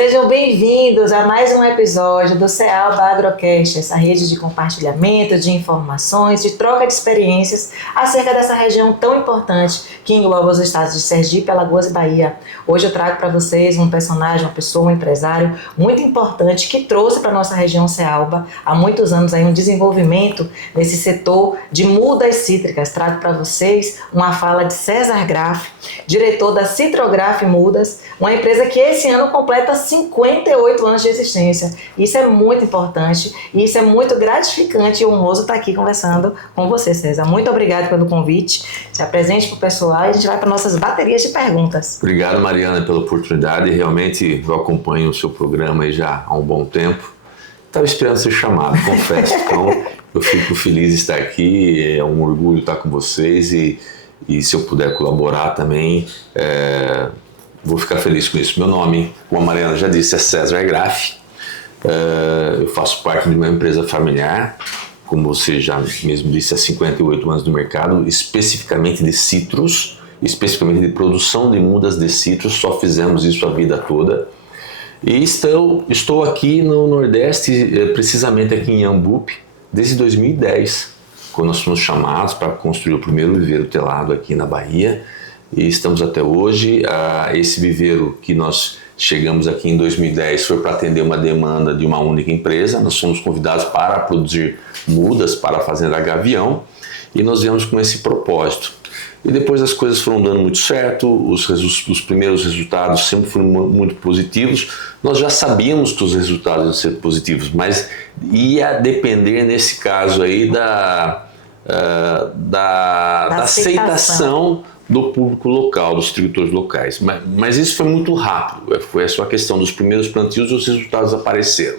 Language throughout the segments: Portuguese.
Sejam bem-vindos a mais um episódio do Cealba Agrocast, essa rede de compartilhamento de informações, de troca de experiências acerca dessa região tão importante que engloba os estados de Sergipe, Alagoas e Bahia. Hoje eu trago para vocês um personagem, uma pessoa, um empresário muito importante que trouxe para a nossa região Cealba há muitos anos aí um desenvolvimento nesse setor de mudas cítricas. Trago para vocês uma fala de César Graff, diretor da Citrograf Mudas, uma empresa que esse ano completa 58 anos de existência. Isso é muito importante e isso é muito gratificante e honroso estar aqui conversando com você, César. Muito obrigado pelo convite. Se apresente para o pessoal e a gente vai para nossas baterias de perguntas. Obrigado, Mariana, pela oportunidade. Realmente eu acompanho o seu programa aí já há um bom tempo. Estava esperando ser chamado, confesso. Então eu fico feliz de estar aqui. É um orgulho estar com vocês e se eu puder colaborar também, vou ficar feliz com isso. Meu nome, como a Mariana já disse, é César Graff. Eu faço parte de uma empresa familiar, como você já mesmo disse, há 58 anos no mercado, especificamente de citros, especificamente de produção de mudas de citros. Só fizemos isso a vida toda. E estou aqui no Nordeste, precisamente aqui em Iambupe, desde 2010, quando nós fomos chamados para construir o primeiro viveiro telado aqui na Bahia. E estamos até hoje. Esse viveiro que nós chegamos aqui em 2010 foi para atender uma demanda de uma única empresa. Nós fomos convidados para produzir mudas para a Fazenda Gavião e nós viemos com esse propósito. E depois as coisas foram dando muito certo, os primeiros resultados sempre foram muito positivos. Nós já sabíamos que os resultados iam ser positivos, mas ia depender nesse caso aí da aceitação do público local, dos agricultores locais. Mas isso foi muito rápido, foi só a questão dos primeiros plantios e os resultados apareceram.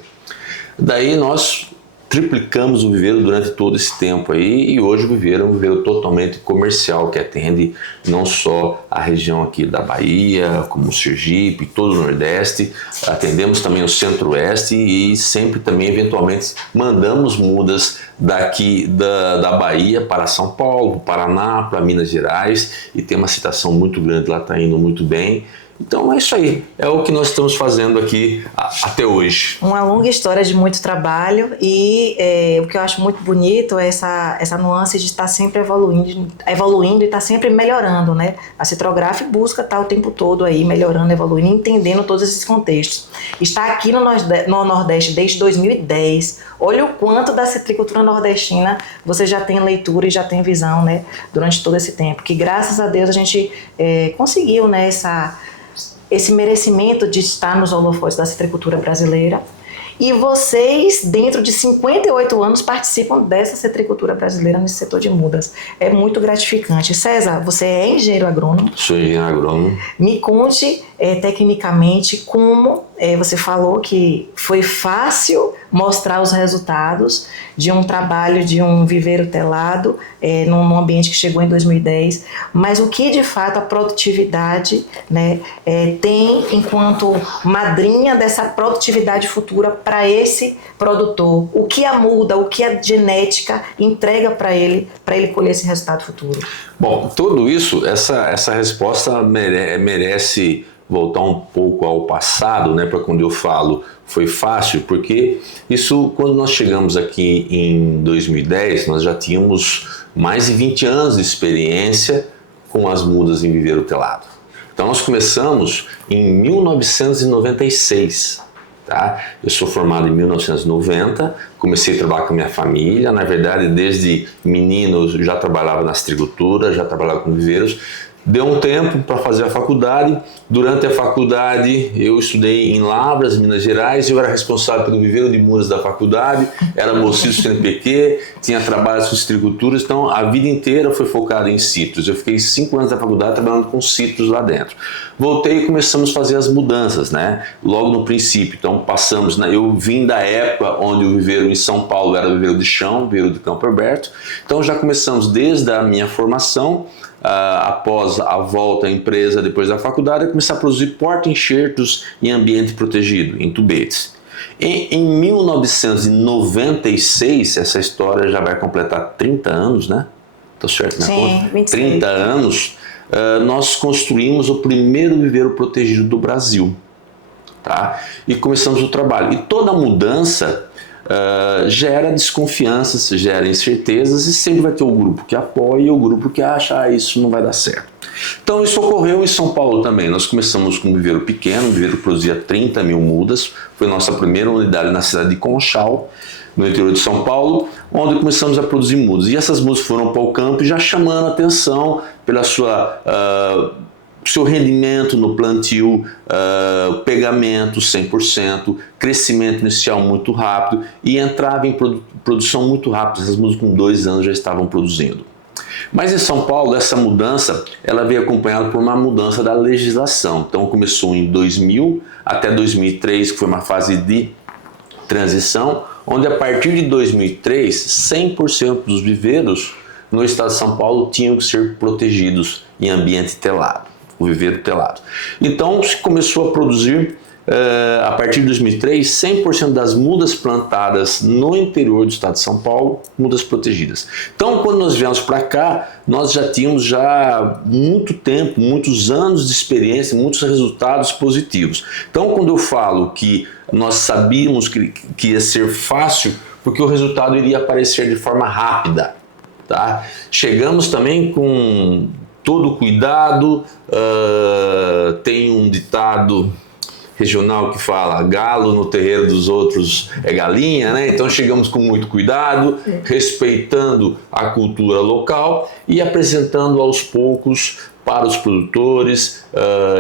Daí nós triplicamos o viveiro durante todo esse tempo aí e hoje o viveiro é um viveiro totalmente comercial que atende não só a região aqui da Bahia, como o Sergipe, todo o Nordeste, atendemos também o Centro-Oeste e sempre também eventualmente mandamos mudas daqui da Bahia para São Paulo, Paraná, para Minas Gerais e tem uma aceitação muito grande lá, está indo muito bem. Então é isso aí, é o que nós estamos fazendo aqui até hoje. Uma longa história de muito trabalho e o que eu acho muito bonito é essa nuance de estar sempre evoluindo e estar sempre melhorando, né? A Citrograf busca estar o tempo todo aí melhorando, evoluindo, entendendo todos esses contextos. Está aqui no Nordeste desde 2010. Olha o quanto da citricultura nordestina você já tem leitura e já tem visão, né? Durante todo esse tempo, que graças a Deus a gente conseguiu, né? Esse merecimento de estar nos holofotes da citricultura brasileira. E vocês, dentro de 58 anos, participam dessa citricultura brasileira nesse setor de mudas. É muito gratificante. César, você é engenheiro agrônomo? Sou engenheiro agrônomo. Me conte tecnicamente como você falou que foi fácil mostrar os resultados de um trabalho de um viveiro telado num ambiente que chegou em 2010, mas o que de fato a produtividade, né, tem enquanto madrinha dessa produtividade futura para esse produtor? O que a muda, o que a genética entrega para ele colher esse resultado futuro? Bom, tudo isso, essa resposta merece voltar um pouco ao passado, né, para quando eu falo foi fácil, porque isso, quando nós chegamos aqui em 2010, nós já tínhamos mais de 20 anos de experiência com as mudas em viveiro telado. Então nós começamos em 1996, tá? Eu sou formado em 1990, comecei a trabalhar com a minha família, na verdade desde menino eu já trabalhava na citricultura, já trabalhava com viveiros. Deu um tempo para fazer a faculdade. Durante a faculdade eu estudei em Lavras, Minas Gerais. Eu era responsável pelo viveiro de mudas da faculdade, era bolsista do CNPq, tinha trabalhos com citriculturas, então a vida inteira foi focada em citros. Eu fiquei 5 anos da faculdade trabalhando com citros lá dentro. Voltei e começamos a fazer as mudanças, né? Logo no princípio, então passamos, eu vim da época onde o viveiro em São Paulo era o viveiro de chão, o viveiro de campo aberto. Então já começamos desde a minha formação, após a volta à empresa depois da faculdade, a começar a produzir porta-enxertos em ambiente protegido, em tubetes. Em 1996, essa história já vai completar 30 anos, né? Tá certo na conta? 26. 30 anos, nós construímos o primeiro viveiro protegido do Brasil. tá? E começamos o trabalho. E toda mudança gera desconfianças, gera incertezas e sempre vai ter o grupo que apoia e o grupo que acha isso não vai dar certo. Então isso ocorreu em São Paulo também. Nós começamos com um viveiro pequeno, o viveiro produzia 30 mil mudas, foi nossa primeira unidade na cidade de Conchal, no interior de São Paulo, onde começamos a produzir mudas. E essas mudas foram para o campo já chamando a atenção pela seu rendimento no plantio, pegamento 100%, crescimento inicial muito rápido e entrava em produção muito rápida. Essas mudas com 2 anos já estavam produzindo. Mas em São Paulo, essa mudança ela veio acompanhada por uma mudança da legislação. Então começou em 2000 até 2003, que foi uma fase de transição, onde a partir de 2003, 100% dos viveiros no estado de São Paulo tinham que ser protegidos em ambiente telado, o viveiro telado. Então se começou a produzir, a partir de 2003, 100% das mudas plantadas no interior do estado de São Paulo, mudas protegidas. Então quando nós viemos para cá, nós já tínhamos muito tempo, muitos anos de experiência, muitos resultados positivos. Então quando eu falo que nós sabíamos que ia ser fácil, porque o resultado iria aparecer de forma rápida, tá? Chegamos também com todo cuidado, tem um ditado regional que fala galo no terreiro dos outros é galinha, né? Então chegamos com muito cuidado, respeitando a cultura local e apresentando aos poucos para os produtores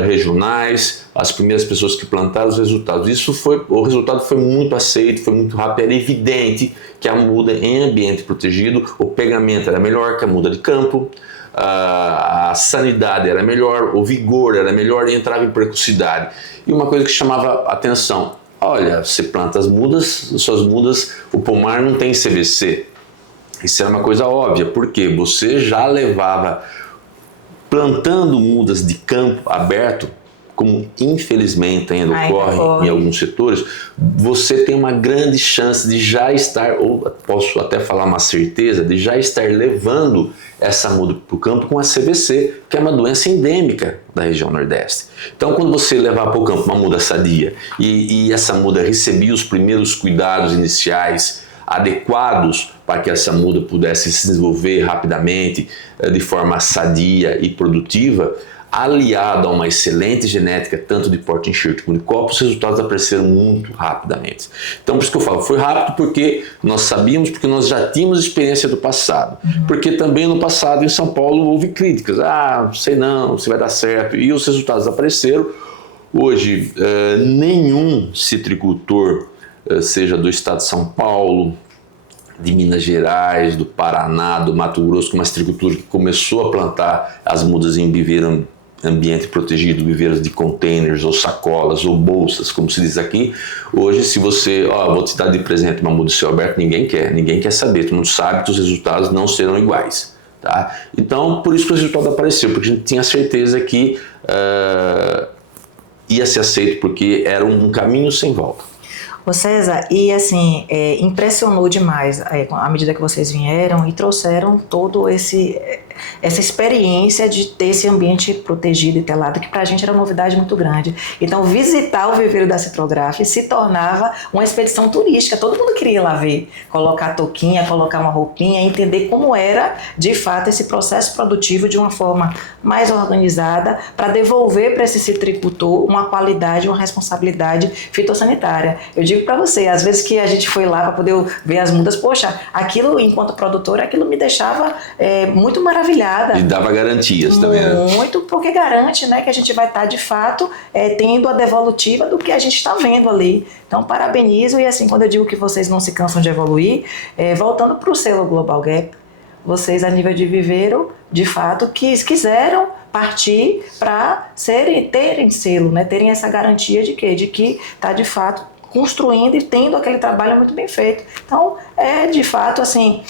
regionais, as primeiras pessoas que plantaram os resultados. O resultado foi muito aceito, foi muito rápido, era evidente que a muda em ambiente protegido, o pegamento era melhor que a muda de campo, a sanidade era melhor, o vigor era melhor e entrava em precocidade. E uma coisa que chamava atenção, olha, você planta as mudas, suas mudas, o pomar não tem CVC. Isso era uma coisa óbvia, porque você já levava plantando mudas de campo aberto, como infelizmente ainda ocorre em alguns setores, você tem uma grande chance de já estar, ou posso até falar uma certeza, de já estar levando essa muda para o campo com a CVC, que é uma doença endêmica da região Nordeste. Então quando você levar para o campo uma muda sadia e essa muda recebia os primeiros cuidados iniciais adequados para que essa muda pudesse se desenvolver rapidamente, de forma sadia e produtiva, aliado a uma excelente genética, tanto de porta-enxerto como de copo, os resultados apareceram muito rapidamente. Então, por isso que eu falo, foi rápido porque nós sabíamos, porque nós já tínhamos experiência do passado. Porque também no passado, em São Paulo, houve críticas. Sei não, se vai dar certo. E os resultados apareceram. Hoje, nenhum citricultor, seja do estado de São Paulo, de Minas Gerais, do Paraná, do Mato Grosso, que é uma citricultura que começou a plantar as mudas em viveiro ambiente protegido, viveiros de containers ou sacolas ou bolsas, como se diz aqui. Hoje, se você, vou te dar de presente uma muda de céu aberto, ninguém quer saber, todo mundo sabe que os resultados não serão iguais, tá? Então, por isso que o resultado apareceu, porque a gente tinha certeza que ia ser aceito, porque era um caminho sem volta. Ô César, e assim, impressionou demais à medida que vocês vieram e trouxeram todo essa experiência de ter esse ambiente protegido e telado, que pra gente era uma novidade muito grande. Então, visitar o viveiro da Citrograf se tornava uma expedição turística, todo mundo queria ir lá ver, colocar a touquinha, colocar uma roupinha, entender como era, de fato, esse processo produtivo de uma forma mais organizada, para devolver para esse citricultor uma qualidade, uma responsabilidade fitossanitária. Eu digo para você, às vezes que a gente foi lá para poder ver as mudas, poxa, aquilo, enquanto produtora, aquilo me deixava muito maravilhada. E dava garantias também, né? Muito, porque garante, né, que a gente vai estar, de fato, tendo a devolutiva do que a gente está vendo ali. Então, parabenizo, e assim, quando eu digo que vocês não se cansam de evoluir, voltando para o selo Global Gap, vocês, a nível de viveiro, de fato, quiseram partir para terem selo, né, terem essa garantia de quê? De que está, de fato, construindo e tendo aquele trabalho muito bem feito. Então, de fato, assim,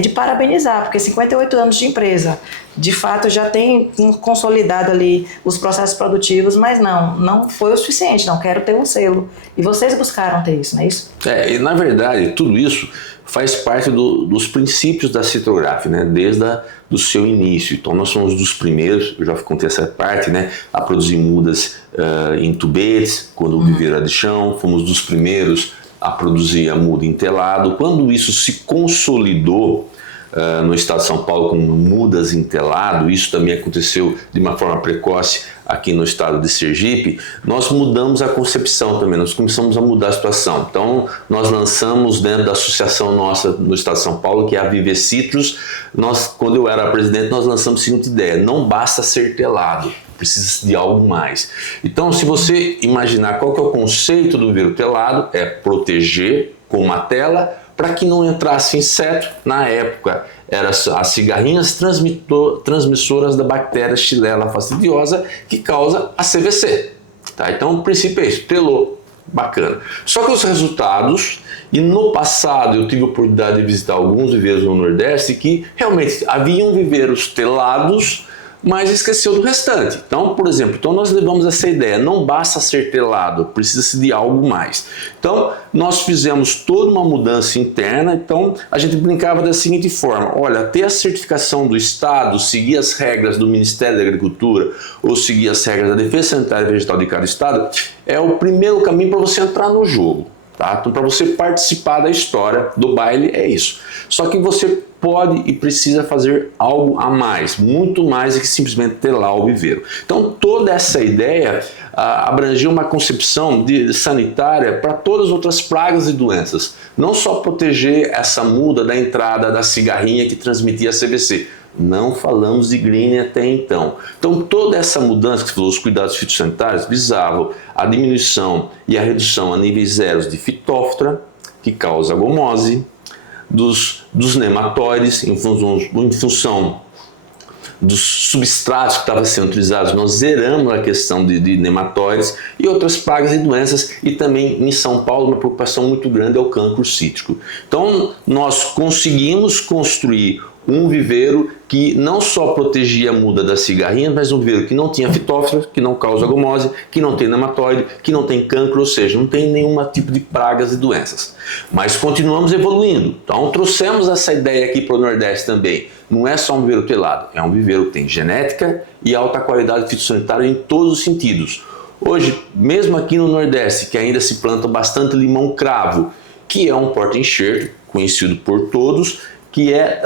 de parabenizar, porque 58 anos de empresa, de fato, já tem consolidado ali os processos produtivos, mas não foi o suficiente, não quero ter um selo. E vocês buscaram ter isso, não é isso? E na verdade, tudo isso faz parte dos princípios da Citrograf, né? Desde do seu início. Então nós somos dos primeiros, eu já contei essa parte, né? A produzir mudas em tubetes, quando o viveiro era de chão, fomos dos primeiros a produzir a muda em telado. Quando isso se consolidou no estado de São Paulo com mudas em telado, isso também aconteceu de uma forma precoce aqui no estado de Sergipe, nós mudamos a concepção também, nós começamos a mudar a situação. Então nós lançamos dentro da associação nossa no estado de São Paulo, que é a Viver Citrus, quando eu era presidente, nós lançamos a seguinte ideia: não basta ser telado, precisa de algo mais. Então, se você imaginar qual que é o conceito do viveiro telado, é proteger com uma tela para que não entrasse inseto. Na época, eram as cigarrinhas transmissoras da bactéria Xylella fastidiosa, que causa a CVC. Tá? Então, o princípio é isso, telou, bacana. Só que os resultados, e no passado eu tive a oportunidade de visitar alguns viveiros no Nordeste, que realmente haviam viveiros telados, mas esqueceu do restante. Então, por exemplo, nós levamos essa ideia, não basta ser telado, precisa-se de algo mais. Então, nós fizemos toda uma mudança interna, então a gente brincava da seguinte forma: olha, ter a certificação do Estado, seguir as regras do Ministério da Agricultura ou seguir as regras da Defesa Sanitária e Vegetal de cada Estado é o primeiro caminho para você entrar no jogo. Tá? Então, para você participar da história do baile, é isso. Só que você pode e precisa fazer algo a mais, muito mais do que simplesmente telar o viveiro. Então, toda essa ideia abrangia uma concepção sanitária para todas as outras pragas e doenças. Não só proteger essa muda da entrada da cigarrinha que transmitia a CVC. Não falamos de green até então. Então toda essa mudança que falou, os cuidados fitossanitários, visavam a diminuição e a redução a níveis zeros de fitóftora, que causa gomose, dos nematóides, em função dos substratos que estavam sendo utilizados, nós zeramos a questão de nematóides e outras pragas e doenças, e também em São Paulo uma preocupação muito grande é o cancro cítrico. Então nós conseguimos construir um viveiro que não só protegia a muda da cigarrinha, mas um viveiro que não tinha fitóftora, que não causa gomose, que não tem nematóide, que não tem cancro, ou seja, não tem nenhum tipo de pragas e doenças. Mas continuamos evoluindo. Então trouxemos essa ideia aqui para o Nordeste também. Não é só um viveiro telado, é um viveiro que tem genética e alta qualidade fitossanitária em todos os sentidos. Hoje, mesmo aqui no Nordeste, que ainda se planta bastante limão cravo, que é um porta-enxerto, conhecido por todos, que é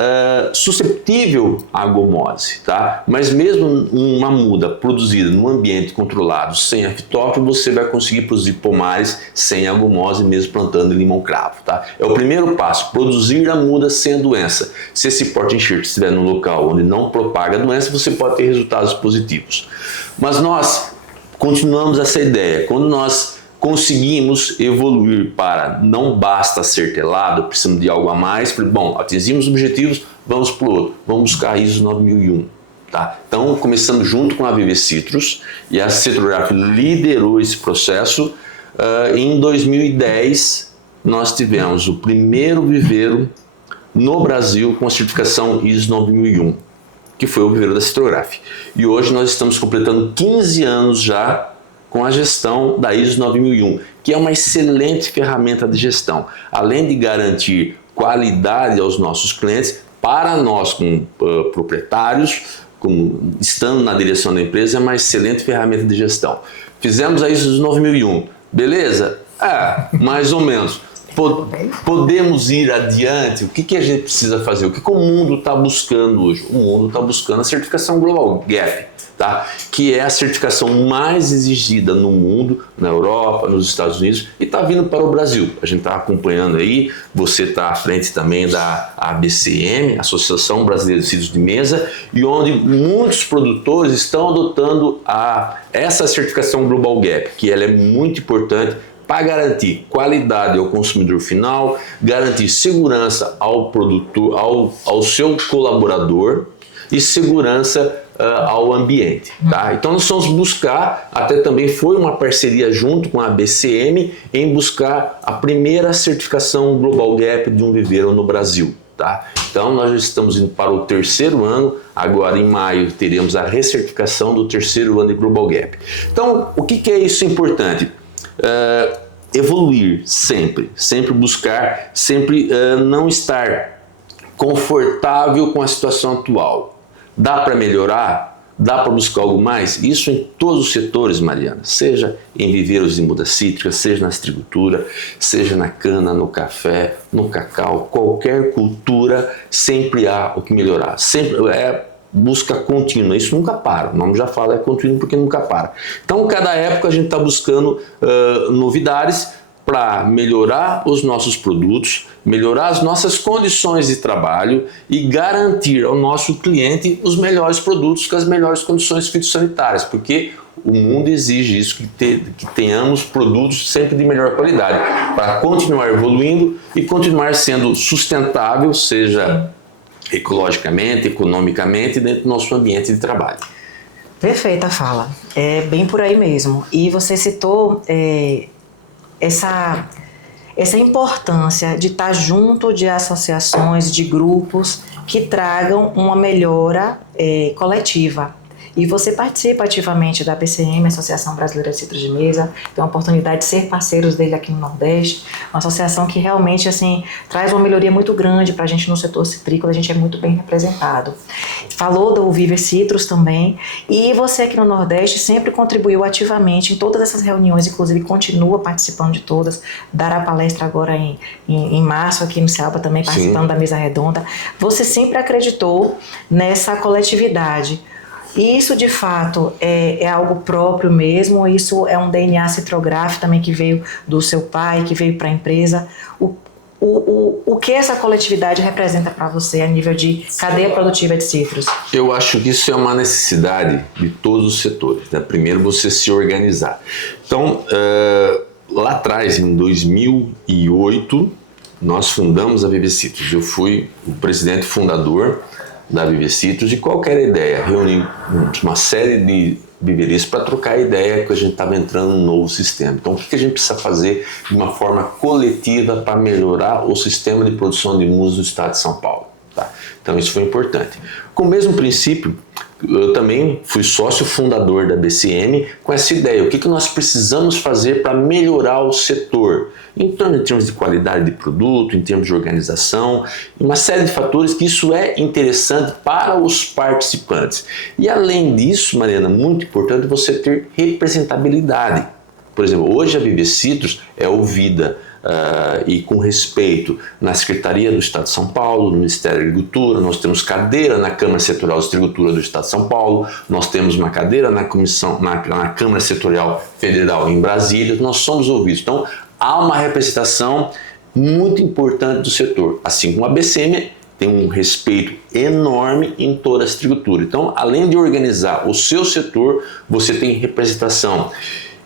susceptível à gomose, tá? Mas mesmo uma muda produzida num ambiente controlado, sem a fitófora, você vai conseguir produzir pomares sem a gomose, mesmo plantando limão cravo, tá? É o primeiro passo, produzir a muda sem a doença. Se esse porta-enxerto estiver num local onde não propaga a doença, você pode ter resultados positivos. Mas nós continuamos essa ideia. Quando nós conseguimos evoluir para não basta ser telado, precisamos de algo a mais. Bom, atingimos os objetivos, vamos para o outro, vamos buscar a ISO 9001. Tá? Então, começando junto com a Viver Citrus, e a Citrograf liderou esse processo. Em 2010, nós tivemos o primeiro viveiro no Brasil com a certificação ISO 9001, que foi o viveiro da Citrograf. E hoje nós estamos completando 15 anos já com a gestão da ISO 9001, que é uma excelente ferramenta de gestão. Além de garantir qualidade aos nossos clientes, para nós como proprietários, estando na direção da empresa, é uma excelente ferramenta de gestão. Fizemos a ISO 9001, beleza? Mais ou menos. Podemos ir adiante? O que a gente precisa fazer? O que o mundo está buscando hoje? O mundo está buscando a certificação Global Gap, tá? Que é a certificação mais exigida no mundo, na Europa, nos Estados Unidos, e está vindo para o Brasil. A gente está acompanhando aí, você está à frente também da ABCM, Associação Brasileira de Cítricos de Mesa, e onde muitos produtores estão adotando essa certificação Global Gap, que ela é muito importante para garantir qualidade ao consumidor final, garantir segurança ao produtor, ao seu colaborador, e segurança ao ambiente. Tá? Então nós vamos buscar, até também foi uma parceria junto com a BCM, em buscar a primeira certificação Global Gap de um viveiro no Brasil. Tá? Então nós já estamos indo para o 3º ano, agora em maio teremos a recertificação do 3º ano de Global Gap. Então o que é isso importante? evoluir sempre, sempre buscar, sempre não estar confortável com a situação atual. Dá para melhorar? Dá para buscar algo mais? Isso em todos os setores, Mariana, seja em viveiros de muda cítrica, seja na agricultura, seja na cana, no café, no cacau, qualquer cultura, sempre há o que melhorar, sempre é busca contínua, isso nunca para, o nome já fala, é contínuo porque nunca para. Então, cada época a gente está buscando novidades para melhorar os nossos produtos, melhorar as nossas condições de trabalho e garantir ao nosso cliente os melhores produtos com as melhores condições fitossanitárias, porque o mundo exige isso, que tenhamos produtos sempre de melhor qualidade, para continuar evoluindo e continuar sendo sustentável, seja ecologicamente, economicamente, dentro do nosso ambiente de trabalho. Perfeita a fala, é bem por aí mesmo. E você citou essa importância de estar junto de associações, de grupos que tragam uma melhora coletiva. E você participa ativamente da BCM, Associação Brasileira de Citros de Mesa, tem a oportunidade de ser parceiros dele aqui no Nordeste, uma associação que realmente assim, traz uma melhoria muito grande para a gente no setor citrícola, a gente é muito bem representado. Falou do Viver Citrus também, e você aqui no Nordeste sempre contribuiu ativamente em todas essas reuniões, inclusive continua participando de todas, dará palestra agora em março aqui no Cealba também, participando Sim. da mesa redonda. Você sempre acreditou nessa coletividade. E isso, de fato, é algo próprio mesmo? Isso é um DNA citrográfico também que veio do seu pai, que veio para a empresa? O que essa coletividade representa para você a nível de cadeia produtiva de citros? Eu acho que isso é uma necessidade de todos os setores, né? Primeiro, você se organizar. Então, lá atrás, em 2008, nós fundamos a Viver Citrus. Eu fui o presidente fundador da Viver Citrus, e qual que era a ideia? Reunir uma série de viveiristas para trocar ideia que a gente estava entrando num novo sistema. Então, o que a gente precisa fazer de uma forma coletiva para melhorar o sistema de produção de mudas do estado de São Paulo? Tá? Então, isso foi importante. Com o mesmo princípio, eu também fui sócio fundador da BCM com essa ideia. O que nós precisamos fazer para melhorar o setor? Em termos de qualidade de produto, em termos de organização, uma série de fatores que isso é interessante para os participantes. E além disso, Mariana, muito importante você ter representabilidade. Por exemplo, hoje a Viver Citrus é ouvida e com respeito na Secretaria do Estado de São Paulo, no Ministério da Agricultura, nós temos cadeira na Câmara Setorial de Agricultura do Estado de São Paulo, nós temos uma cadeira na Câmara Setorial Federal em Brasília, nós somos ouvidos. Então, há uma representação muito importante do setor, assim como a BCM tem um respeito enorme em toda a agricultura. Então, além de organizar o seu setor, você tem representação.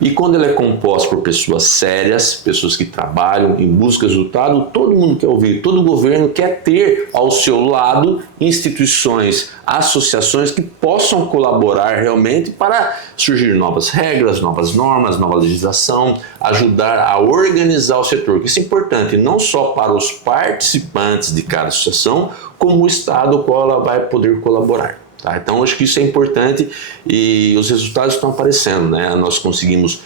E quando ela é composta por pessoas sérias, pessoas que trabalham em busca de resultado, todo mundo quer ouvir, todo governo quer ter ao seu lado instituições, associações que possam colaborar realmente para surgir novas regras, novas normas, nova legislação, ajudar a organizar o setor. Isso é importante não só para os participantes de cada associação, como o Estado com o qual ela vai poder colaborar. Tá? Então, acho que isso é importante e os resultados estão aparecendo, né? Nós conseguimos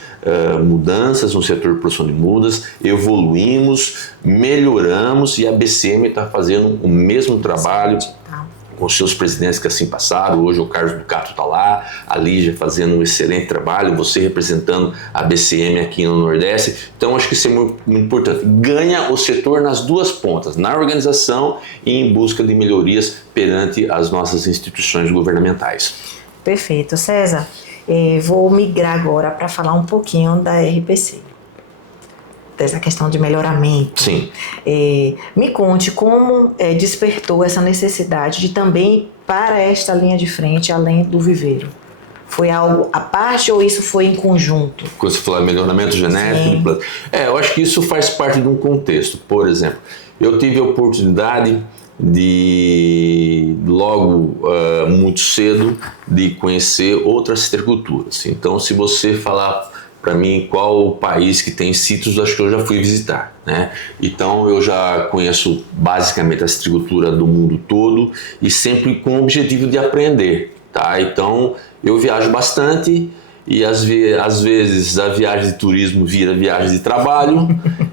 mudanças no setor de produção de mudas, evoluímos, melhoramos e a BCM está fazendo o mesmo trabalho com os seus presidentes que assim passaram. Hoje o Carlos Ducato está lá, a Lígia fazendo um excelente trabalho, você representando a BCM aqui no Nordeste. Então acho que isso é muito importante. Ganha o setor nas duas pontas, na organização e em busca de melhorias perante as nossas instituições governamentais. Perfeito. César, vou migrar agora para falar um pouquinho da RPC. Dessa questão de melhoramento. Sim. Me conte como despertou essa necessidade de também ir para esta linha de frente, além do viveiro. Foi algo à parte ou isso foi em conjunto? Quando você falou melhoramento genético, eu acho que isso faz parte de um contexto. Por exemplo, eu tive a oportunidade de logo muito cedo de conhecer outras citriculturas. Então, se você falar para mim qual o país que tem citros, acho que eu já fui visitar, né? Então eu já conheço basicamente a citricultura do mundo todo e sempre com o objetivo de aprender, tá? Então eu viajo bastante e às vezes a viagem de turismo vira viagem de trabalho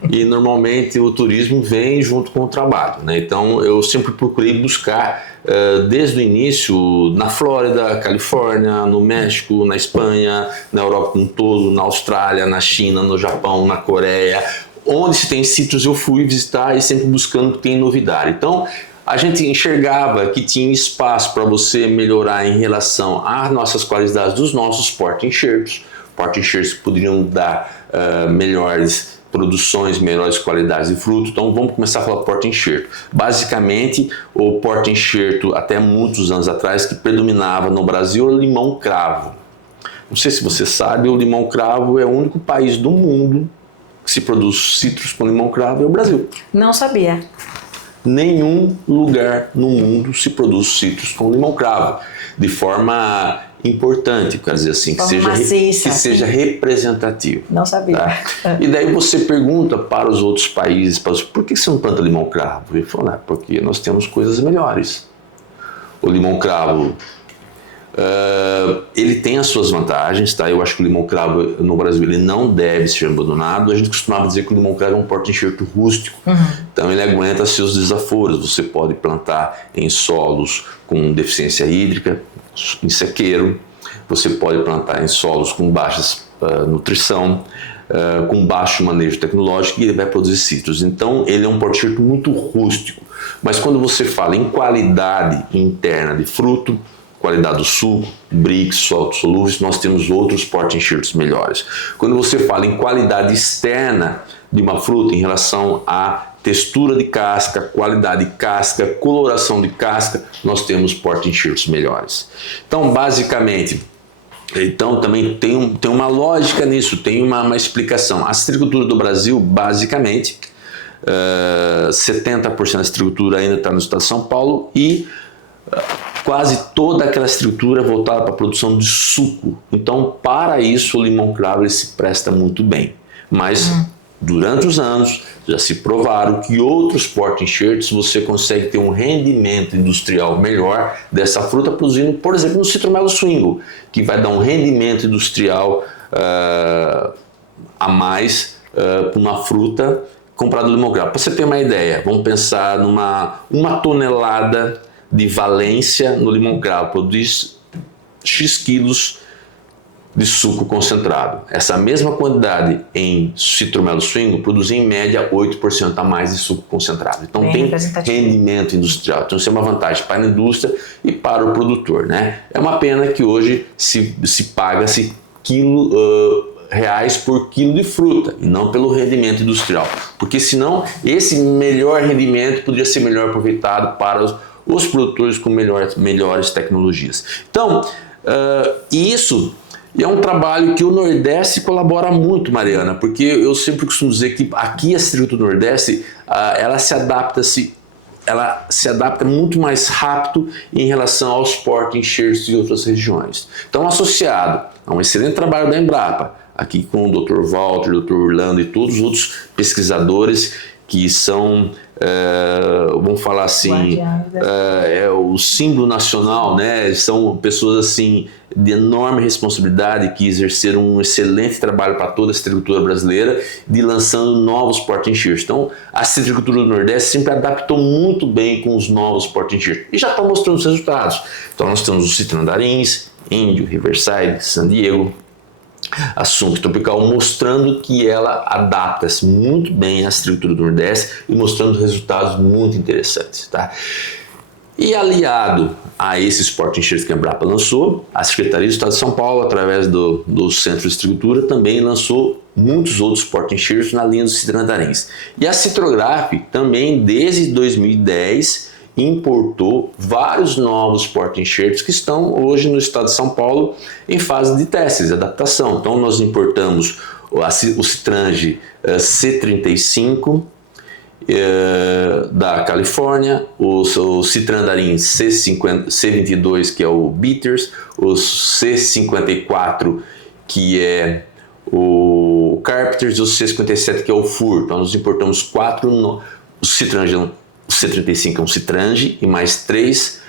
e normalmente o turismo vem junto com o trabalho, né? Então eu sempre procurei buscar desde o início na Flórida, Califórnia, no México, na Espanha, na Europa como um todo, na Austrália, na China, no Japão, na Coreia, onde se tem sítios eu fui visitar e sempre buscando o que tem novidade. Então a gente enxergava que tinha espaço para você melhorar em relação às nossas qualidades dos nossos porta-enxertos. Porta-enxertos poderiam dar melhores produções, melhores qualidades de fruto. Então vamos começar a falar porta-enxerto. Basicamente, o porta-enxerto até muitos anos atrás que predominava no Brasil era o limão-cravo. Não sei se você sabe, o limão-cravo é o único país do mundo que se produz citros com limão-cravo, é o Brasil. Não sabia. Nenhum lugar no mundo se produz citros com limão-cravo de forma importante, quer dizer assim, que seja representativo. Não sabia. Tá? E daí você pergunta para os outros países, por que você não planta limão-cravo? Ele falou, porque nós temos coisas melhores. O limão-cravo ele tem as suas vantagens, tá? Eu acho que o limão-cravo no Brasil ele não deve ser abandonado. A gente costumava dizer que o limão-cravo é um porta-enxerto rústico, então ele aguenta seus desaforos. Você pode plantar em solos com deficiência hídrica, em sequeiro, você pode plantar em solos com baixa nutrição, com baixo manejo tecnológico, e ele vai produzir citros. Então ele é um porta-enxerto muito rústico, mas quando você fala em qualidade interna de fruto, qualidade do suco, brix, saltos solúveis, nós temos outros porta-enxertos melhores. Quando você fala em qualidade externa de uma fruta em relação à textura de casca, qualidade de casca, coloração de casca, nós temos porta-enxertos melhores. Então, basicamente, também tem uma lógica nisso, tem uma explicação. A citricultura do Brasil, basicamente, 70% da citricultura ainda está no estado de São Paulo e quase toda aquela estrutura voltada para a produção de suco. Então, para isso, o limão-cravo ele se presta muito bem. Mas, durante os anos, já se provaram que outros porta-enxertos você consegue ter um rendimento industrial melhor dessa fruta, produzindo, por exemplo, no citromelo swingle, que vai dar um rendimento industrial a mais para uma fruta comprada no limão-cravo. Para você ter uma ideia, vamos pensar numa 1 tonelada de valência no limão-cravo, produz X quilos de suco concentrado. Essa mesma quantidade em citromelo swingle produz em média 8% a mais de suco concentrado. Então tem rendimento industrial. Então isso é uma vantagem para a indústria e para o produtor, né? É uma pena que hoje se paga-se reais por quilo de fruta e não pelo rendimento industrial, porque senão esse melhor rendimento poderia ser melhor aproveitado para os produtores com melhores tecnologias. Então, isso é um trabalho que o Nordeste colabora muito, Mariana, porque eu sempre costumo dizer que aqui a citricultura do Nordeste, ela se adapta muito mais rápido em relação aos porta-enxertos de outras regiões. Então, associado a um excelente trabalho da Embrapa, aqui com o Dr. Walter, Dr. Orlando e todos os outros pesquisadores que são, vamos falar assim, o símbolo nacional, né? São pessoas assim de enorme responsabilidade que exerceram um excelente trabalho para toda a citricultura brasileira, de lançando novos porta-enxertos. Então, a citricultura do Nordeste sempre adaptou muito bem com os novos porta-enxertos e já está mostrando os resultados. Então, nós temos os citrandarins, Índio, Riverside, San Diego, Assunto Tropical, mostrando que ela adapta-se muito bem à citricultura do Nordeste e mostrando resultados muito interessantes, tá? E aliado a esses porta-enxertos que a Embrapa lançou, a Secretaria do Estado de São Paulo, através do Centro de Citricultura, também lançou muitos outros porta-enxertos na linha dos citrandarins. E a Citrograf também, desde 2010, importou vários novos porta-enxertos que estão hoje no estado de São Paulo em fase de testes, de adaptação. Então nós importamos o Citrange C35 da Califórnia, o Citrandarin C22 que é o Bitters, o C54 que é o Carpenters e o C57 que é o Fur. Então nós importamos 4 o Citrange. O C35 é um citrange e mais 3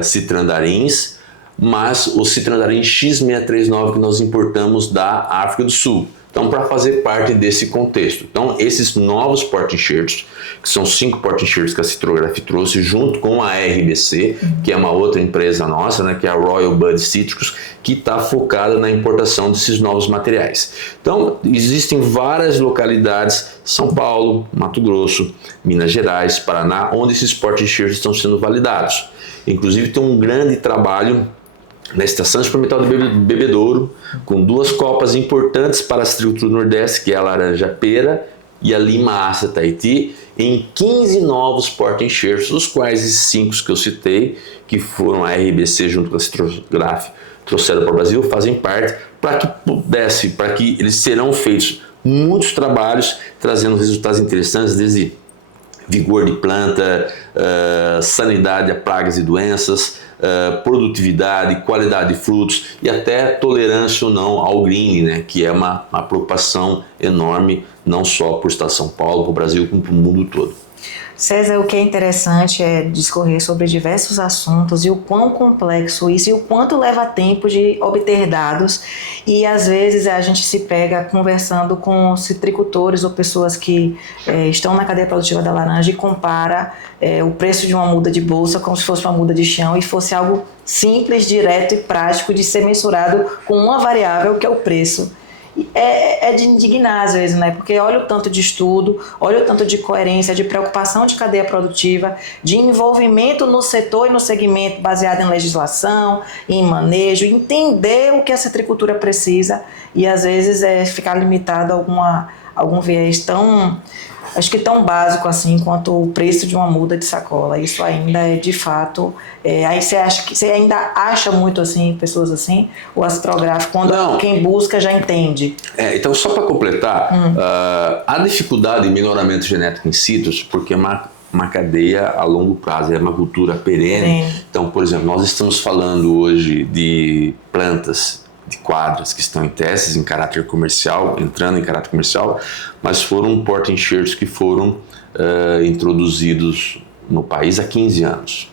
citrandarins. mas o citranodarim X639 que nós importamos da África do Sul. Então, para fazer parte desse contexto. Então, esses novos porta-enxertos, que são 5 porta-enxertos que a Citrograph trouxe, junto com a RBC, que é uma outra empresa nossa, né, que é a Royal Bud Cítricos, que está focada na importação desses novos materiais. Então, existem várias localidades, São Paulo, Mato Grosso, Minas Gerais, Paraná, onde esses porta-enxertos estão sendo validados. Inclusive, tem um grande trabalho na Estação Experimental do Bebedouro, com 2 copas importantes para a citricultura do Nordeste, que é a laranja-pera e a lima-ácida Tahiti, em 15 novos porta-enxertos, dos quais esses 5 que eu citei, que foram a RBC junto com a Citrograph, trouxeram para o Brasil, fazem parte, para que eles serão feitos muitos trabalhos, trazendo resultados interessantes, desde vigor de planta, sanidade a pragas e doenças, produtividade, qualidade de frutos e até tolerância ou não ao greening, né, que é uma preocupação enorme, não só por Estado de São Paulo, para o Brasil, como para o mundo todo. César, o que é interessante é discorrer sobre diversos assuntos e o quão complexo isso e o quanto leva tempo de obter dados, e às vezes a gente se pega conversando com citricultores ou pessoas que estão na cadeia produtiva da laranja e compara o preço de uma muda de bolsa como se fosse uma muda de chão e fosse algo simples, direto e prático de ser mensurado com uma variável que é o preço. É de indignar às vezes, né? Porque olha o tanto de estudo, olha o tanto de coerência, de preocupação de cadeia produtiva, de envolvimento no setor e no segmento baseado em legislação, em manejo, entender o que a citricultura precisa e às vezes ficar limitado a algum viés tão, acho que tão básico assim quanto o preço de uma muda de sacola. Isso ainda é de fato. Aí você ainda acha muito assim, pessoas assim, o Citrograph, quando quem busca já entende. Então, só para completar, a dificuldade em melhoramento genético em citros, porque é uma cadeia a longo prazo, é uma cultura perene. Então, por exemplo, nós estamos falando hoje de plantas de quadras que estão em testes em caráter comercial, entrando em caráter comercial, mas foram porta-enxertos que foram introduzidos no país há 15 anos.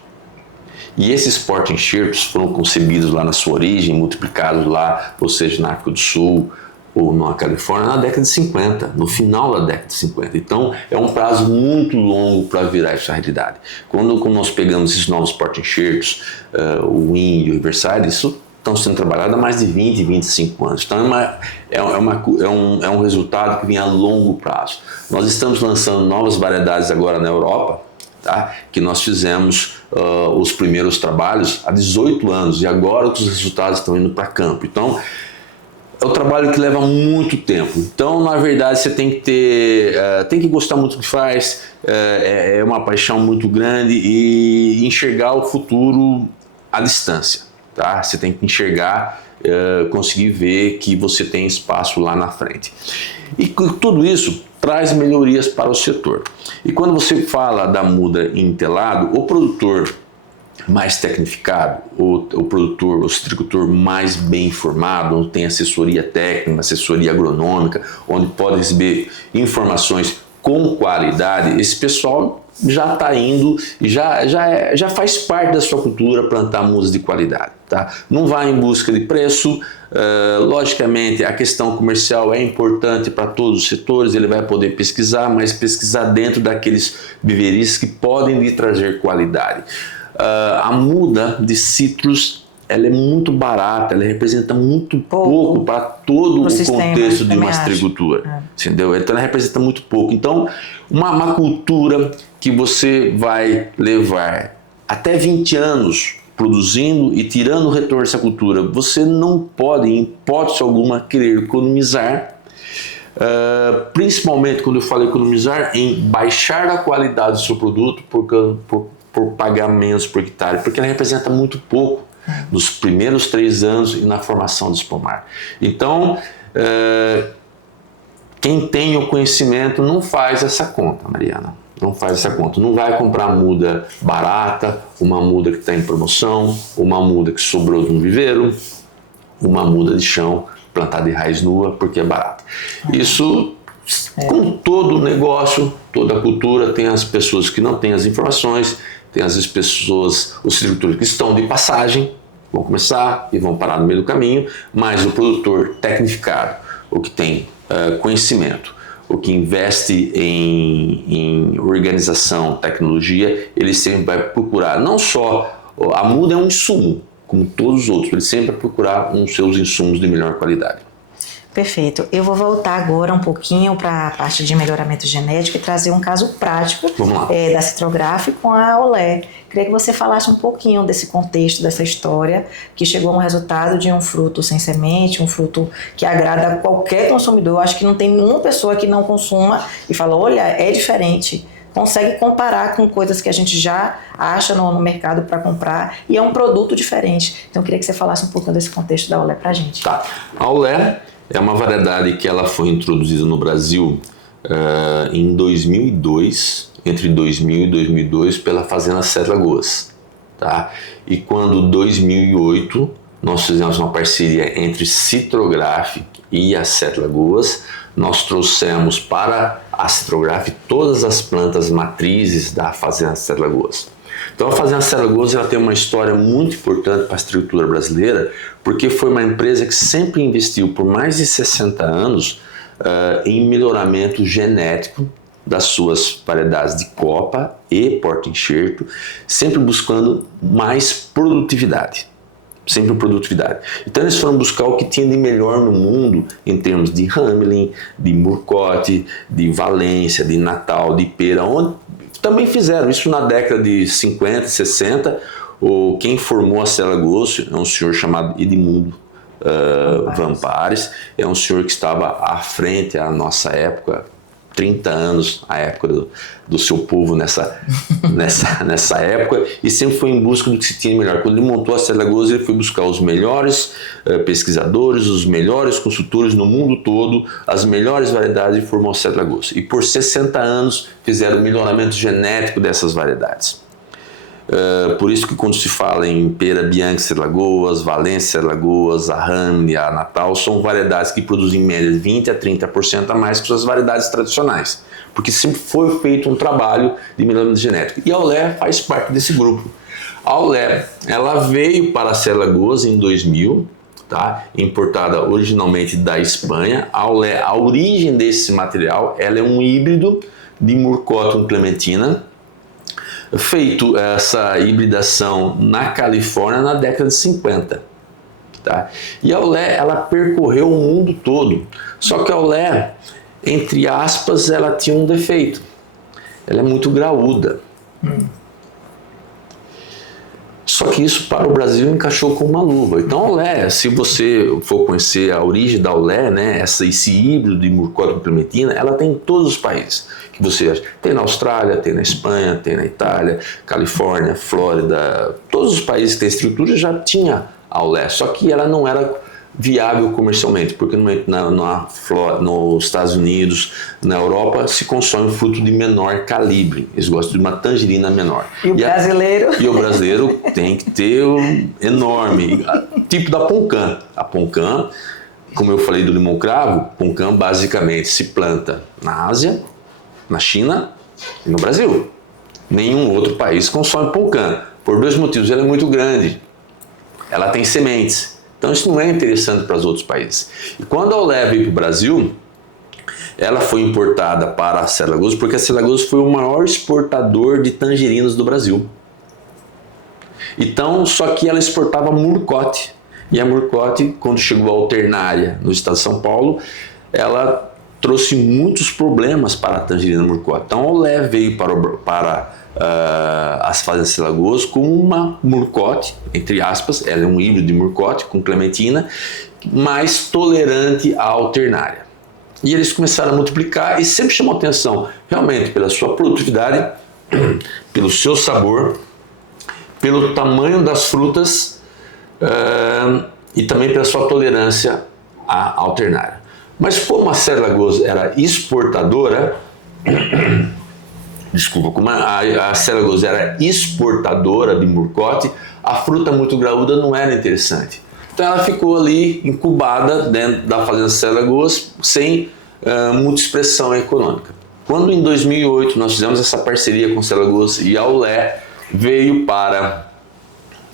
E esses porta-enxertos foram concebidos lá na sua origem, multiplicados lá, ou seja, na África do Sul ou na Califórnia, na década de 50, no final da década de 50. Então, é um prazo muito longo para virar essa realidade. Quando nós pegamos esses novos porta-enxertos, o WIN e o Riverside, isso estão sendo trabalhados há mais de 20, 25 anos. Então, é um resultado que vem a longo prazo. Nós estamos lançando novas variedades agora na Europa, tá? Que nós fizemos os primeiros trabalhos há 18 anos e agora os resultados estão indo para campo. Então, é um trabalho que leva muito tempo. Então, na verdade, você tem que tem que gostar muito do que faz, é uma paixão muito grande e enxergar o futuro à distância. Tá? Você tem que enxergar, conseguir ver que você tem espaço lá na frente. E tudo isso traz melhorias para o setor. E quando você fala da muda em telado, o produtor mais tecnificado, o citricultor mais bem informado, onde tem assessoria técnica, assessoria agronômica, onde pode receber informações com qualidade, esse pessoal já está indo e já faz parte da sua cultura plantar mudas de qualidade. Tá? Não vai em busca de preço, logicamente a questão comercial é importante para todos os setores, ele vai poder pesquisar, mas pesquisar dentro daqueles viveristas que podem lhe trazer qualidade. A muda de citros, ela é muito barata, ela representa muito pouco para todo o contexto de uma citricultura, entendeu? Então ela representa muito pouco. Então, uma cultura que você vai levar até 20 anos produzindo e tirando o retorno dessa cultura, você não pode, em hipótese alguma, querer economizar, principalmente quando eu falo economizar, em baixar a qualidade do seu produto por pagar menos por hectare, porque ela representa muito pouco nos primeiros 3 anos e na formação do espomar. Então, quem tem o conhecimento não faz essa conta, Mariana. Não faz essa conta. Não vai comprar muda barata, uma muda que está em promoção, uma muda que sobrou de um viveiro, uma muda de chão plantada de raiz nua porque é barata. Isso, com todo o negócio, toda a cultura, tem as pessoas que não têm as informações, tem as pessoas, os citricultores que estão de passagem, Vão começar e vão parar no meio do caminho, mas o produtor tecnificado, o que tem conhecimento, o que investe em organização, tecnologia, ele sempre vai procurar, não só, a muda é um insumo, como todos os outros, ele sempre vai procurar os seus insumos de melhor qualidade. Perfeito. Eu vou voltar agora um pouquinho para a parte de melhoramento genético e trazer um caso prático da Citrograf com a Olé. Queria que você falasse um pouquinho desse contexto, dessa história, que chegou a um resultado de um fruto sem semente, um fruto que agrada a qualquer consumidor. Eu acho que não tem nenhuma pessoa que não consuma e fala, olha, é diferente. Consegue comparar com coisas que a gente já acha no mercado para comprar e é um produto diferente. Então eu queria que você falasse um pouquinho desse contexto da Olé para a gente. Tá. A Olé é uma variedade que ela foi introduzida no Brasil em 2002, entre 2000 e 2002, pela Fazenda Sete Lagoas. Tá? E quando 2008 nós fizemos uma parceria entre Citrograf e a Sete Lagoas, nós trouxemos para a Citrograf todas as plantas matrizes da Fazenda Sete Lagoas. Então a Fazenda Sete Lagoas ela tem uma história muito importante para a agricultura brasileira, porque foi uma empresa que sempre investiu por mais de 60 anos em melhoramento genético das suas variedades de copa e porta-enxerto, sempre buscando mais produtividade. Sempre produtividade. Então eles foram buscar o que tinha de melhor no mundo em termos de Hamelin, de Murcote, de Valência, de Natal, de Pera, onde também fizeram isso na década de 50, 60. Quem formou a Sete Lagoas é um senhor chamado Edmundo Vampares. É um senhor que estava à frente à nossa época, 30 anos, a época do seu povo nessa época, e sempre foi em busca do que se tinha melhor. Quando ele montou a Sete Lagoas, ele foi buscar os melhores pesquisadores, os melhores consultores no mundo todo, as melhores variedades, e formou a Sete Lagoas. E por 60 anos fizeram o melhoramento genético dessas variedades. Por isso que quando se fala em Pera Bianchi Sete Lagoas, Valência Sete Lagoas, a Hamelin, a Natal, são variedades que produzem em média 20 a 30% a mais que as variedades tradicionais, porque sempre foi feito um trabalho de melhoramento genético. E a Olé faz parte desse grupo. A Olé, ela veio para a Sete Lagoas em 2000, tá? Importada originalmente da Espanha. A Olé, a origem desse material, ela é um híbrido de Murcote com Clementina, feito essa hibridação na Califórnia na década de 50. Tá? E a Olé, ela percorreu o mundo todo. Só que a Olé, entre aspas, ela tinha um defeito. Ela é muito graúda. Só que isso para o Brasil encaixou com uma luva. Então a Olé, se você for conhecer a origem da Olé, né, esse híbrido de Murcote com Clementina, ela tem em todos os países que você acha. Tem na Austrália, tem na Espanha, tem na Itália, Califórnia, Flórida, todos os países que têm estrutura já tinha a Olé, só que ela não era viável comercialmente, porque nos Estados Unidos, na Europa, se consome fruto de menor calibre. Eles gostam de uma tangerina menor. E o brasileiro? E o brasileiro tem que ter um enorme, tipo da Poncã. A Poncã, como eu falei do limão cravo, Poncã basicamente se planta na Ásia, na China e no Brasil. Nenhum outro país consome Poncã. Por dois motivos. Ela é muito grande. Ela tem sementes. Então isso não é interessante para os outros países. E quando a Olé veio para o Brasil, ela foi importada para a Sete Lagoas, porque a Sete Lagoas foi o maior exportador de tangerinas do Brasil. Então, só que ela exportava Murcote. E a Murcote, quando chegou a Alternária, no estado de São Paulo, ela trouxe muitos problemas para a tangerina Murcote. Então a Olé veio para as fazendas Sete Lagoas com uma Murcote, entre aspas, ela é um híbrido de Murcote com Clementina, mais tolerante à Alternária. E eles começaram a multiplicar e sempre chamou atenção realmente pela sua produtividade, pelo seu sabor, pelo tamanho das frutas e também pela sua tolerância à Alternária. Mas como a Sete Lagoas era exportadora, como a Sete Lagoas era exportadora de Murcote, a fruta muito graúda não era interessante. Então ela ficou ali incubada dentro da fazenda Sete Lagoas sem muita expressão econômica. Quando em 2008 nós fizemos essa parceria com a Sete Lagoas e a Olé veio para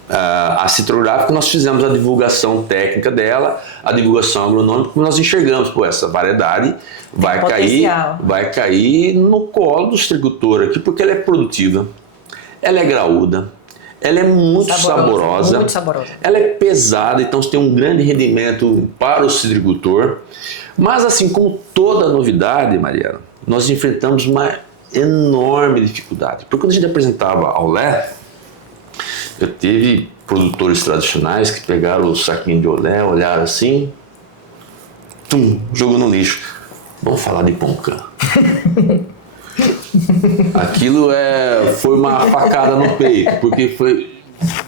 a citrográfica, nós fizemos a divulgação técnica dela, a divulgação agronômica, porque nós enxergamos, essa variedade vai cair no colo do citricultor aqui, porque ela é produtiva, ela é graúda, ela é muito saborosa, ela é pesada, então você tem um grande rendimento para o citricultor. Mas assim como toda novidade, Mariana, nós enfrentamos uma enorme dificuldade. Porque quando a gente apresentava a Olé, eu tive produtores tradicionais que pegaram o saquinho de Olé, olharam assim, jogou no lixo. Vamos falar de Poncã. Aquilo foi uma facada no peito, porque foi,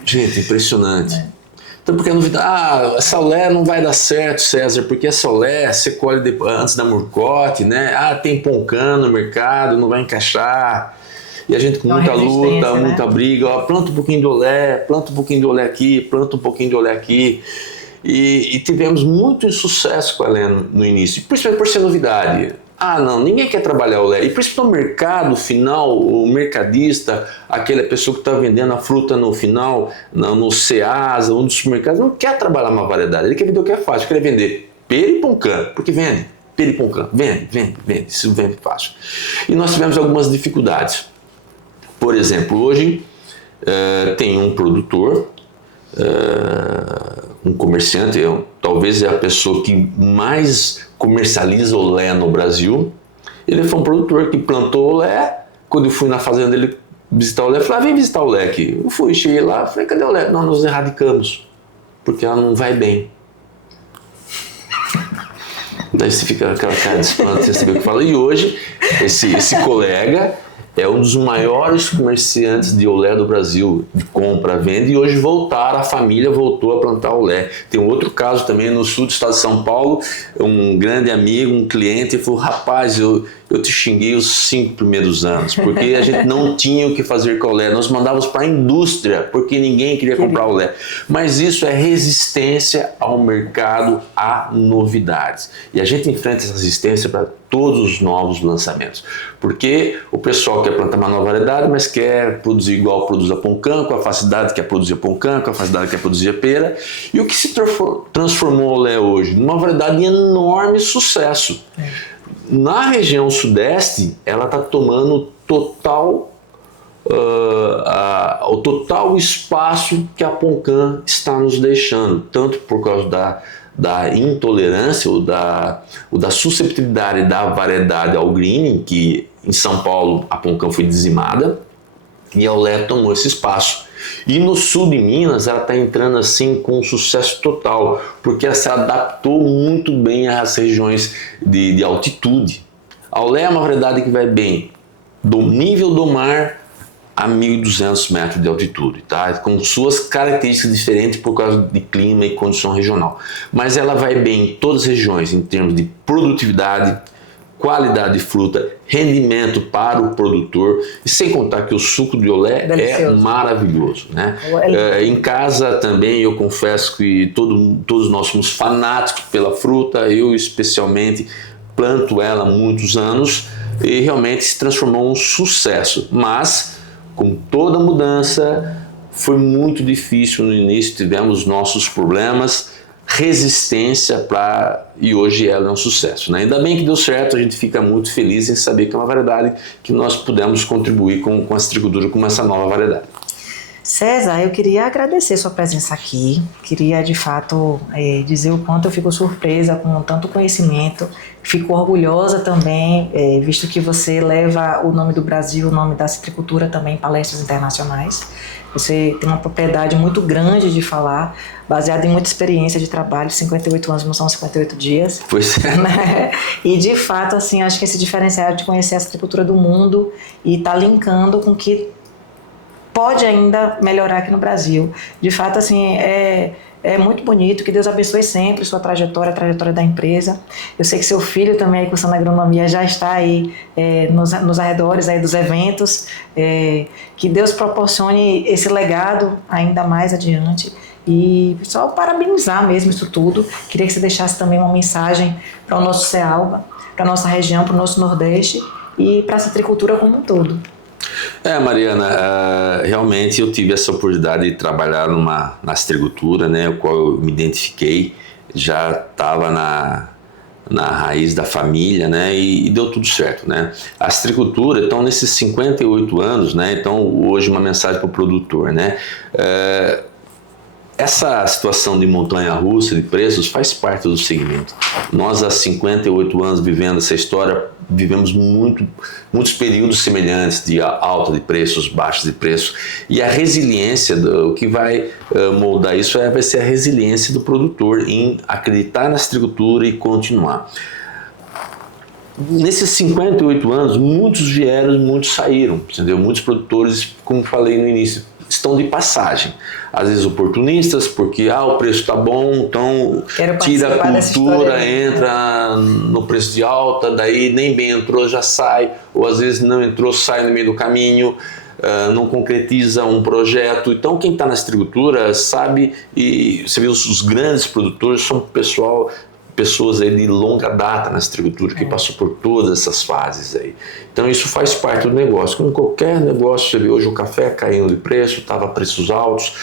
gente, impressionante. Então, porque a novidade, essa Olé não vai dar certo, César, porque essa Olé você colhe antes da Murcote, né? Tem Poncã no mercado, não vai encaixar. E a gente com muita luta, muita briga, planta um pouquinho de Olé, planta um pouquinho de Olé aqui, planta um pouquinho de Olé aqui. E tivemos muito insucesso com a Olé no início, principalmente por ser novidade. Não, ninguém quer trabalhar Olé. E principalmente no mercado final, o mercadista, aquela pessoa que está vendendo a fruta no final, no Ceasa, um dos supermercados, não quer trabalhar uma variedade. Ele quer vender o que é fácil, quer vender pera e poncã, porque vende. Pera e poncã, vende, isso vende fácil. E nós tivemos algumas dificuldades. Por exemplo, hoje tem um produtor, um comerciante, talvez é a pessoa que mais comercializa Olé no Brasil. Ele foi um produtor que plantou Olé. Quando eu fui na fazenda dele visitar o Olé, eu falei, vem visitar o Olé aqui. Eu fui, cheguei lá, falei, cadê o Olé? Nós erradicamos, porque ela não vai bem. Daí você fica com aquela cara de espanto, você sabe o que fala. E hoje, esse colega é um dos maiores comerciantes de Olé do Brasil, de compra, venda, e hoje a família voltou a plantar Olé. Tem um outro caso também no sul do estado de São Paulo, um grande amigo, um cliente, falou, rapaz, eu te xinguei os 5 primeiros anos, porque a gente não tinha o que fazer com Olé, nós mandávamos para a indústria, porque ninguém queria comprar Olé. Mas isso é resistência ao mercado, a novidades. E a gente enfrenta essa resistência para todos os novos lançamentos, porque o pessoal quer plantar uma nova variedade, mas quer produzir igual produz a Poncã, com a facilidade que quer produzir a Poncã, com a facilidade que quer produzir a pera. E o que se transformou o Olé hoje? Numa variedade de enorme sucesso. Na região sudeste, ela está tomando o total espaço que a Poncã está nos deixando, tanto por causa da intolerância ou da susceptibilidade da variedade ao greening, que em São Paulo a Poncã foi dizimada e a Olé tomou esse espaço. E no sul de Minas ela está entrando assim com um sucesso total, porque ela se adaptou muito bem às regiões de altitude. A Olé é uma variedade que vai bem do nível do mar a 1.200 metros de altitude, tá? Com suas características diferentes por causa de clima e condição regional. Mas ela vai bem em todas as regiões em termos de produtividade, qualidade de fruta, rendimento para o produtor, e sem contar que o suco de Olé é maravilhoso, né? Em casa também eu confesso que todos nós somos fanáticos pela fruta, eu especialmente planto ela há muitos anos e realmente se transformou em um sucesso, mas com toda mudança foi muito difícil no início, tivemos nossos problemas, resistência e hoje ela é um sucesso, né? Ainda bem que deu certo, a gente fica muito feliz em saber que é uma variedade que nós pudemos contribuir com a citricultura, com essa nova variedade. César, eu queria agradecer sua presença aqui, queria de fato dizer o quanto eu fico surpresa com tanto conhecimento, fico orgulhosa também, visto que você leva o nome do Brasil, o nome da citricultura também em palestras internacionais. Você tem uma propriedade muito grande de falar, baseada em muita experiência de trabalho, 58 anos não são 58 dias. Pois é. Né? E de fato, assim, acho que esse diferencial de conhecer a citricultura do mundo e tá linkando com que pode ainda melhorar aqui no Brasil. De fato, assim, é muito bonito, que Deus abençoe sempre sua trajetória, a trajetória da empresa. Eu sei que seu filho também, aí cursando agronomia, já está aí nos arredores aí dos eventos, que Deus proporcione esse legado ainda mais adiante. E só parabenizar mesmo isso tudo. Queria que você deixasse também uma mensagem para o nosso CEALBA, para a nossa região, para o nosso Nordeste e para a citricultura como um todo. Mariana, realmente eu tive essa oportunidade de trabalhar na astricultura, né, o qual eu me identifiquei, já estava na raiz da família, né, e deu tudo certo, né. A astricultura, então, nesses 58 anos, né, então, hoje uma mensagem para o produtor, né, essa situação de montanha-russa de preços faz parte do segmento. Nós, há 58 anos vivendo essa história, vivemos muitos períodos semelhantes de alta de preços, baixa de preços. E a resiliência, o que vai moldar isso vai ser a resiliência do produtor em acreditar na astricultura e continuar. Nesses 58 anos, muitos vieram, muitos saíram, entendeu? Muitos produtores, como falei no início, estão de passagem. Às vezes oportunistas, porque o preço está bom, então tira a cultura, entra no preço de alta, daí nem bem entrou, já sai, ou às vezes não entrou, sai no meio do caminho, não concretiza um projeto. Então quem está na astricultura sabe, e você vê os grandes produtores são pessoas aí de longa data na astricultura, que passou por todas essas fases aí. Então isso faz parte do negócio. Como qualquer negócio, você vê hoje o café caindo de preço, estava a preços altos,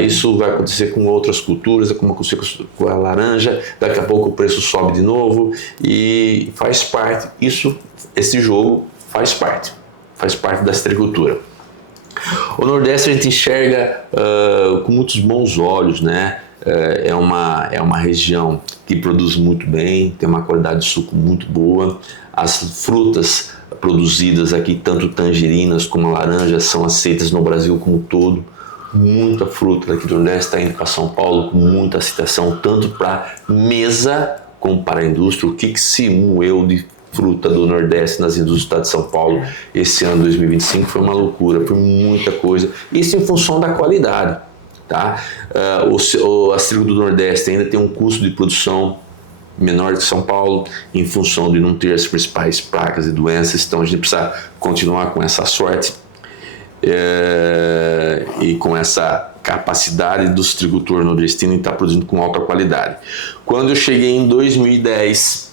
isso vai acontecer com outras culturas, como aconteceu com a laranja, daqui a pouco o preço sobe de novo, e faz parte, esse jogo faz parte da astricultura. O Nordeste a gente enxerga com muitos bons olhos, né? É uma região que produz muito bem, tem uma qualidade de suco muito boa. As frutas produzidas aqui, tanto tangerinas como laranjas, são aceitas no Brasil como um todo. Muita fruta daqui do Nordeste está indo para São Paulo com muita aceitação, tanto para mesa como para a indústria. O que se moeu de fruta do Nordeste nas indústrias do estado de São Paulo esse ano 2025 foi uma loucura, foi muita coisa. Isso em função da qualidade. Tá? A astricultura do Nordeste ainda tem um custo de produção menor que São Paulo, em função de não ter as principais pragas e doenças, então a gente precisa continuar com essa sorte e com essa capacidade do astricultor nordestino em estar produzindo com alta qualidade. Quando eu cheguei em 2010,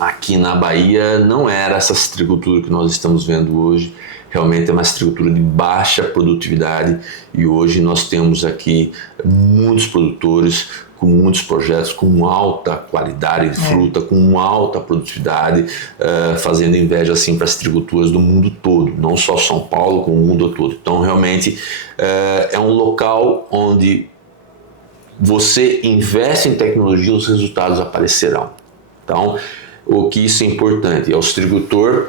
aqui na Bahia, não era essa astricultura que nós estamos vendo hoje. Realmente é uma astricultura de baixa produtividade, e hoje nós temos aqui muitos produtores com muitos projetos com alta qualidade de fruta, com alta produtividade, fazendo inveja assim para as astriculturas do mundo todo, não só São Paulo, como o mundo todo. Então realmente é um local onde você investe em tecnologia, os resultados aparecerão. Então o que isso é importante, é o astricultor.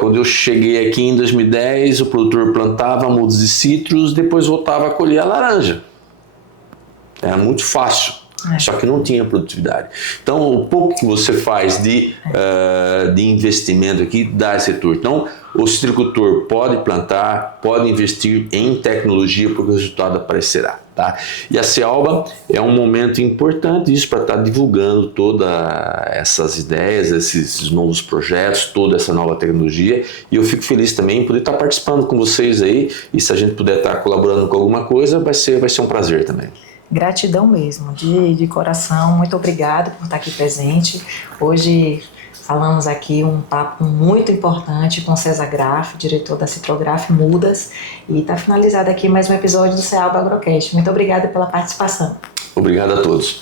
Quando eu cheguei aqui em 2010, o produtor plantava mudas de citros, depois voltava a colher a laranja. Era muito fácil, só que não tinha produtividade. Então, o pouco que você faz de investimento aqui dá esse retorno. Então, o astricultor pode plantar, pode investir em tecnologia, porque o resultado aparecerá. Tá? E a Cealba é um momento importante isso para estar divulgando todas essas ideias, esses novos projetos, toda essa nova tecnologia, e eu fico feliz também em poder estar participando com vocês aí, e se a gente puder estar colaborando com alguma coisa, vai ser um prazer também. Gratidão mesmo, de coração, muito obrigado por estar aqui presente. Hoje falamos aqui um papo muito importante com César Graff, diretor da Citrograf Mudas, e está finalizado aqui mais um episódio do Cealba Agrocast. Muito obrigada pela participação. Obrigado a todos.